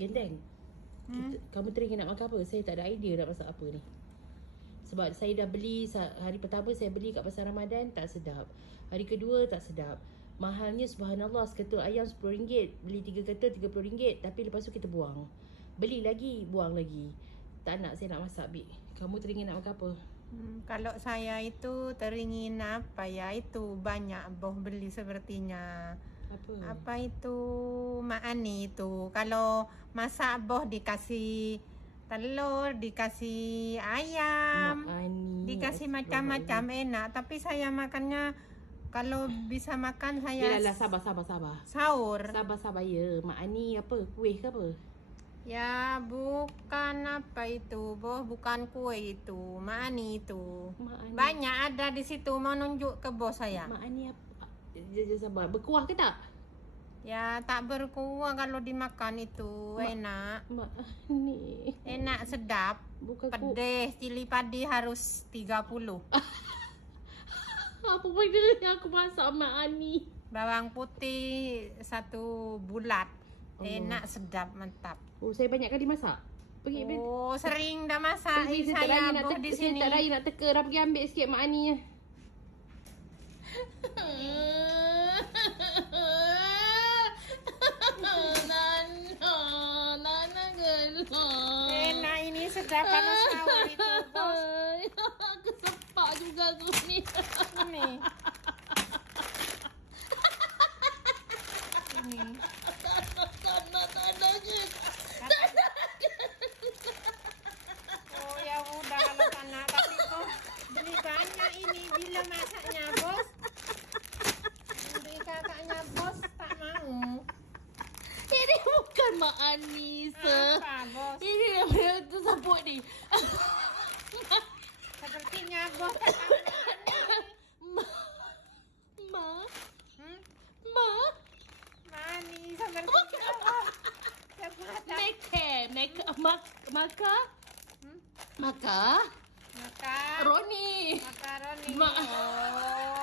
Genteng. Kamu teringin nak makan apa? Saya tak ada idea nak masak apa ni. Sebab saya dah beli, hari pertama saya beli kat pasar Ramadan, tak sedap. Hari kedua tak sedap. Mahalnya subhanallah, seketul ayam RM10. Beli 3 ketul RM30. Tapi lepas tu kita buang. Beli lagi, buang lagi. Tak nak saya nak masak, Bik. Kamu teringin nak makan apa? Kalau saya itu teringin apa ya, itu banyak boh beli sepertinya. Apa itu Mak Ani itu. Kalau masak boh dikasih telur, dikasih ayam, dikasih macam-macam enak. Tapi saya makannya, kalau bisa makan saya Yalah, sabar. sahur. Sabar ya. Mak Ani apa? Kuih ke apa? Ya bukan apa itu, boh bukan kue itu, Mak Ani itu. Banyak ada di situ, mau nunjuk ke bos saya. Mak Ani apa? Sabar. Berkuah ke tak? Ya tak berkuah kalau dimakan itu. Enak. Mak Ani. Enak, sedap. Bukan pedes, cili padi harus 30. Apa benda yang aku masak Mak Ani? Bawang putih 1 bulat. Enak, sedap, mantap. Oh, saya banyak kali masak. Sering dah masak. Saya boh di sini. Saya tak raya nak teka. Dah pergi ambil sikit Mak Ani ya. Nana gelap. Enak ini, sedap kalau sahur itu, bos. Aku sepak juga tu ni. Ini. Oh ya udah kalau tanah, tapi bos beli banyak ini. Bila masaknya bos, beli kakaknya bos tak mau. Ini bukan Mak Ani. Apa bos? Ini yang tersebut ni. Sepertinya bos Mani sepertinya bos. Maka Roni. Makaroni. Ma- Oh